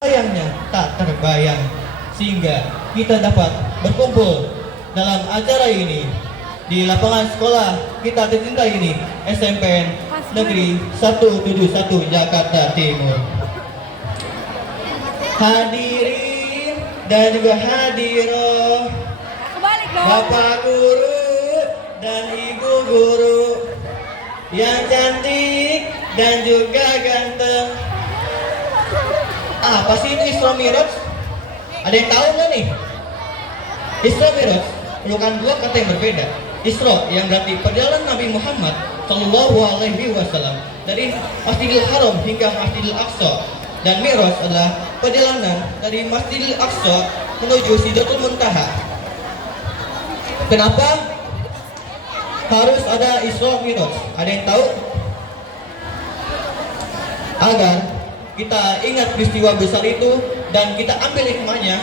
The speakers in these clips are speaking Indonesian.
sayangnya tak terbayang, sehingga kita dapat berkumpul dalam acara ini di lapangan sekolah kita tercinta ini, SMPN Negeri 171 Jakarta Timur. Hadirin dan juga hadiroh, Bapak Guru dan Ibu Guru yang cantik dan juga ganteng. Apa sih itu Isra Miraj? Ada yang tahu nggak nih? Isra Miraj merupakan dua kata yang berbeda. Isra yang berarti perjalanan Nabi Muhammad Shallallahu Alaihi Wasallam dari Masjidil Haram hingga Masjidil Aqsa, dan Miraj adalah perjalanan dari Masjidil Aqsa menuju Sidratul Muntaha. Kenapa harus ada Isra Miraj? Ada yang tahu? Agar kita ingat peristiwa besar itu dan kita ambil hikmahnya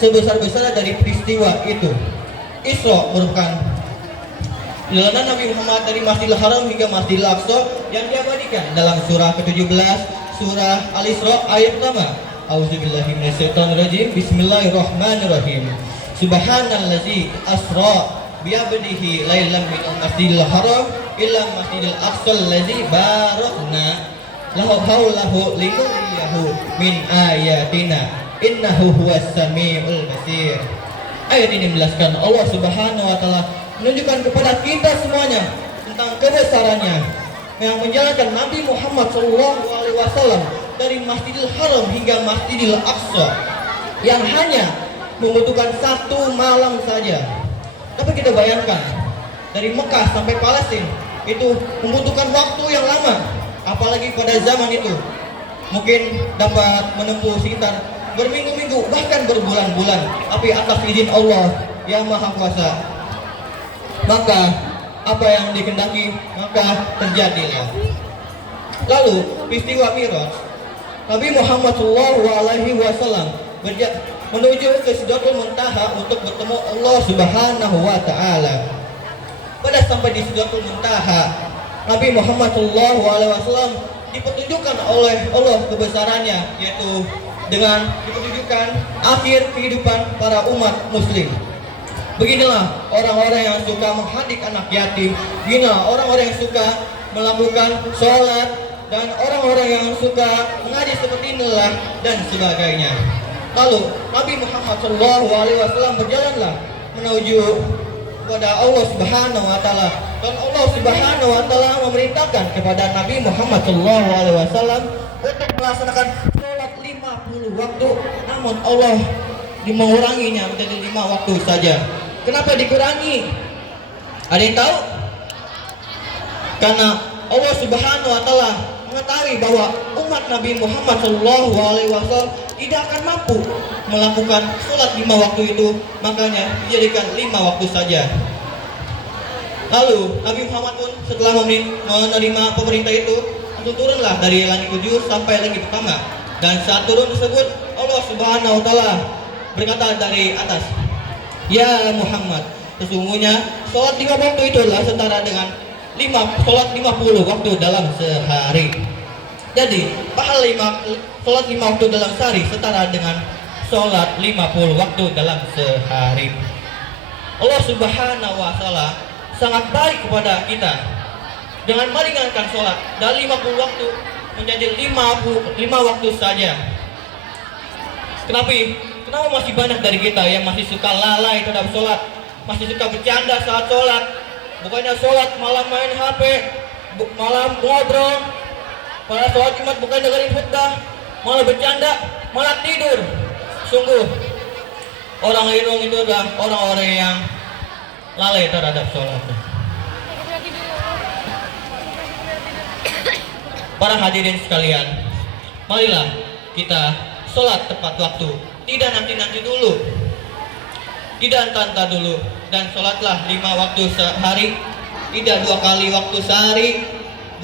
sebesar-besar dari peristiwa itu. Isra merupakan perjalanan Nabi Muhammad dari Masjidil Haram hingga Masjidil Aqsa yang diabadikan dalam surah ke-17, surah Al-Isra ayat pertama. Auzubillahi minasyaitonirrajim. Bismillahirrahmanirrahim. Subhanallazi asra bi'abdihi lailan minal Masjidil Haram ila Masjidil Aqsa allazi barakna lahu haulahu linuriyahu min ayatina innahu huwas samiul basir. Ayat ini menjelaskan Allah Subhanahu wa taala menunjukkan kepada kita semuanya tentang kebesarannya yang menjalankan Nabi Muhammad SAW dari Masjidil Haram hingga Masjidil Aqsa yang hanya membutuhkan satu malam saja. Tapi kita bayangkan dari Mekah sampai Palestina itu membutuhkan waktu yang lama, apalagi pada zaman itu mungkin dapat menempuh sekitar berminggu-minggu bahkan berbulan-bulan, tapi atas izin Allah yang Maha Kuasa. Maka apa yang dikehendaki maka terjadilah. Lalu peristiwa Miraj, Nabi Muhammad SAW menuju ke Sidratul Muntaha untuk bertemu Allah Subhanahu wa taala. Pada sampai di Sidratul Muntaha, Nabi Muhammad SAW dipertunjukkan oleh Allah kebesarannya, yaitu dengan dipertunjukkan akhir kehidupan para umat muslim. Beginilah orang-orang yang suka menghadik anak yatim, beginilah orang-orang yang suka melakukan sholat, dan orang-orang yang suka mengaji seperti inilah dan sebagainya. Lalu Nabi Muhammad SAW berjalanlah menuju kepada Allah Subhanahu wa taala, dan Allah Subhanahu wa taala memerintahkan kepada Nabi Muhammad SAW untuk melaksanakan sholat 50 waktu, namun Allah menguranginya menjadi 5 waktu saja. Kenapa dikurangi? Ada yang tahu? Karena Allah Subhanahu wa taala mengetahui bahwa umat Nabi Muhammad SAW tidak akan mampu melakukan sholat 5 waktu itu, makanya dijadikan 5 waktu saja. Lalu Nabi Muhammad pun setelah menerima pemerintah itu langsung turunlah dari langit 7 sampai langit pertama, dan saat turun tersebut Allah Subhanahu wa taala berkata dari atas, "Ya Muhammad, sesungguhnya sholat 5 waktu itu adalah setara dengan sholat 50 waktu dalam sehari." Jadi pahala sholat 5 waktu dalam sehari setara dengan sholat 50 waktu dalam sehari. Allah Subhanahu wa taala sangat baik kepada kita dengan meringankan sholat dari 50 waktu menjadi 5 waktu saja. Kenapa masih banyak dari kita yang masih suka lalai terhadap sholat, masih suka bercanda saat sholat? Bukannya sholat malah main HP, malah ngobrol, pada sholat Jumat bukan dengerin khutbah, malah bercanda, malah tidur. Sungguh orang irung itu adalah orang-orang yang lalai terhadap sholat. Para hadirin sekalian, marilah kita sholat tepat waktu, tidak nanti-nanti dulu, tidak entah-entah dulu, dan sholatlah 5 waktu sehari, tidak 2 kali waktu sehari,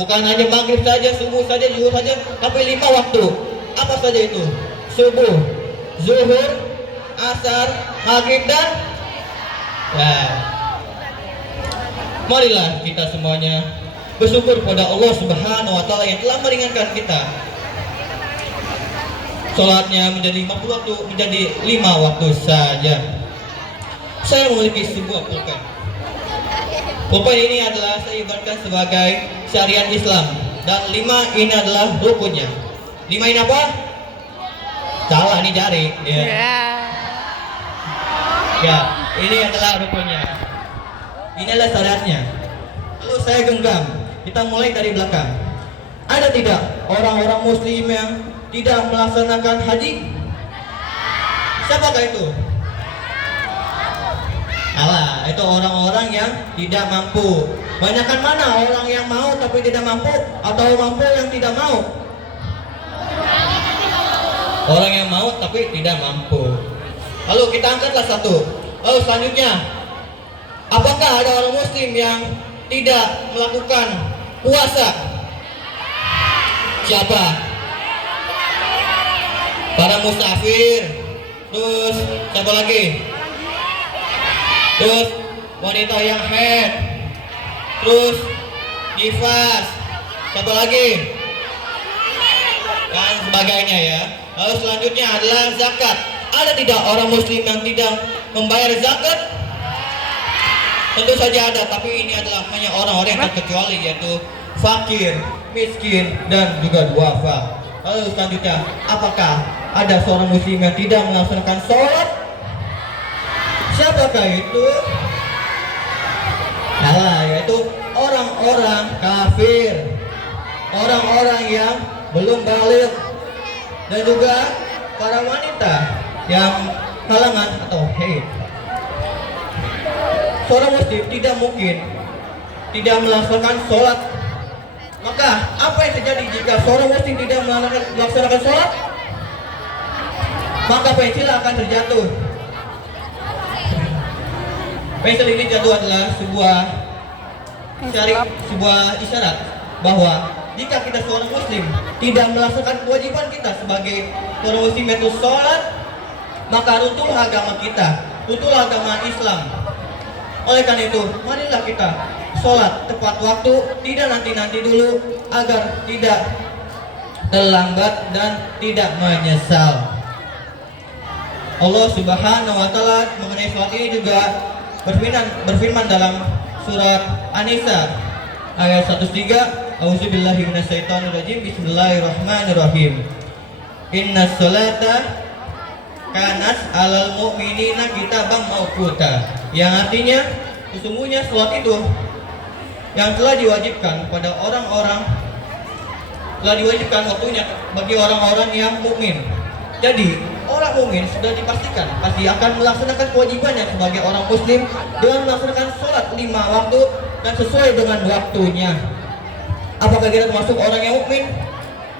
bukan hanya maghrib saja, subuh saja, zuhur saja, tapi 5 waktu. Apa saja itu? Subuh, zuhur, asar, maghrib, dan marilah kita semuanya bersyukur pada Allah Subhanahu wa taala yang telah meringankan kita sholatnya menjadi 50 waktu menjadi 5 waktu saja. Saya memiliki sebuah pulpen. Pulpen ini adalah saya ibaratkan sebagai syariat Islam, dan 5 ini adalah rukunnya. 5 ini apa? Salah, ini jari ya. Ya, ini adalah rukunnya. Ini adalah syariatnya. Lalu saya genggam. Kita mulai dari belakang. Ada tidak orang-orang muslim yang tidak melaksanakan haji? Siapakah itu? Alah, itu orang-orang yang tidak mampu. Banyakkan mana orang yang mau tapi tidak mampu, atau mampu yang tidak mau? Orang yang mau tapi tidak mampu. Lalu kita angkatlah satu. Lalu selanjutnya, apakah ada orang muslim yang tidak melakukan puasa? Siapa? Para musafir. Terus siapa lagi? Terus wanita yang haid. Terus nifas. Siapa lagi? Dan sebagainya ya. Lalu selanjutnya adalah zakat. Ada tidak orang muslim yang tidak membayar zakat? Tentu saja ada, tapi ini adalah hanya orang-orang yang terkecuali, yaitu fakir, miskin, dan juga duafa. Lalu selanjutnya, apakah ada seorang muslim yang tidak melaksanakan sholat? Siapakah itu? Salah, yaitu orang-orang kafir, orang-orang yang belum balik, dan juga para wanita yang halangan atau haid. Seorang muslim tidak mungkin tidak melaksanakan sholat. Maka apa yang terjadi jika seorang muslim tidak melaksanakan sholat? Maka pensil akan terjatuh. Pensil ini jatuh adalah sebuah isyarat bahwa jika kita seorang muslim tidak melaksanakan kewajiban kita sebagai seorang muslim, yaitu sholat, maka runtuhlah agama kita, runtuhlah agama Islam. Oleh karena itu, marilah kita sholat tepat waktu, tidak nanti-nanti dulu, agar tidak terlambat dan tidak menyesal. Allah Subhanahu wa Ta'ala mengenai sholat ini juga berfirman dalam surat An-Nisa ayat 103, A'udzubillahi minasyaitonirrajim, Bismillahirrahmanirrahim. Innas sholata kanat alal mu'minina kitaban mauquta. Yang artinya sesungguhnya sholat itu yang telah diwajibkan pada orang-orang, telah diwajibkan waktunya bagi orang-orang yang mukmin. Jadi orang mukmin sudah dipastikan pasti akan melaksanakan kewajibannya sebagai orang muslim dengan melaksanakan sholat 5 waktu dan sesuai dengan waktunya. Apakah kita termasuk orang yang mukmin?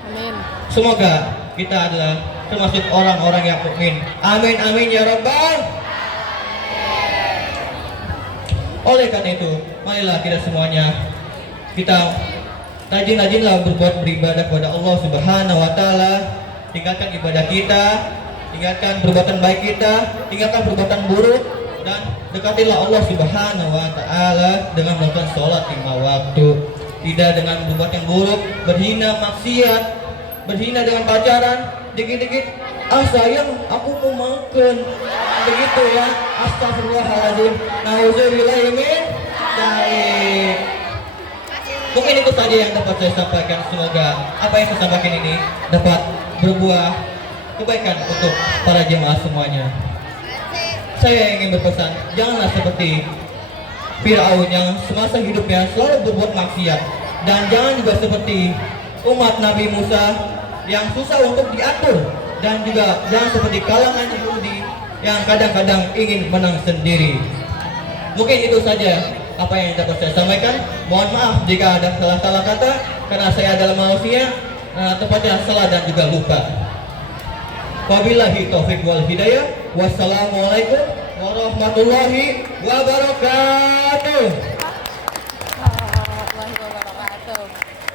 Amin. Semoga kita adalah termasuk orang-orang yang mukmin. Amin amin ya rabbal. Oleh karena itu, marilah kita semuanya kita rajin-rajinlah beribadah kepada Allah Subhanahu wa Ta'ala. Tinggalkan ibadah kita, tinggalkan perbuatan baik kita, tinggalkan perbuatan buruk, dan dekatilah Allah Subhanahu wa Ta'ala dengan melakukan sholat 5 waktu. Tidak dengan berbuat yang buruk, berhina maksiat, berhina dengan pacaran, dikit-dikit sayang aku mau makan, begitu ya. Astagfirullahaladzim, nauzubillahi min dzalik. Mungkin itu saja yang dapat saya sampaikan. Semoga apa yang saya sampaikan ini dapat berbuah kebaikan untuk para jemaah semuanya. Saya ingin berpesan, janganlah seperti Fir'aun yang semasa hidupnya selalu berbuat maksiat, dan jangan juga seperti umat Nabi Musa yang susah untuk diatur, dan juga jangan seperti kalangan Yahudi yang kadang-kadang ingin menang sendiri. Mungkin itu saja apa yang dapat saya sampaikan. Mohon maaf jika ada salah-salah kata, karena saya adalah manusia, tepatnya salah dan juga lupa. Wabillahi taufiq wal hidayah. Wassalamualaikum warahmatullahi wabarakatuh.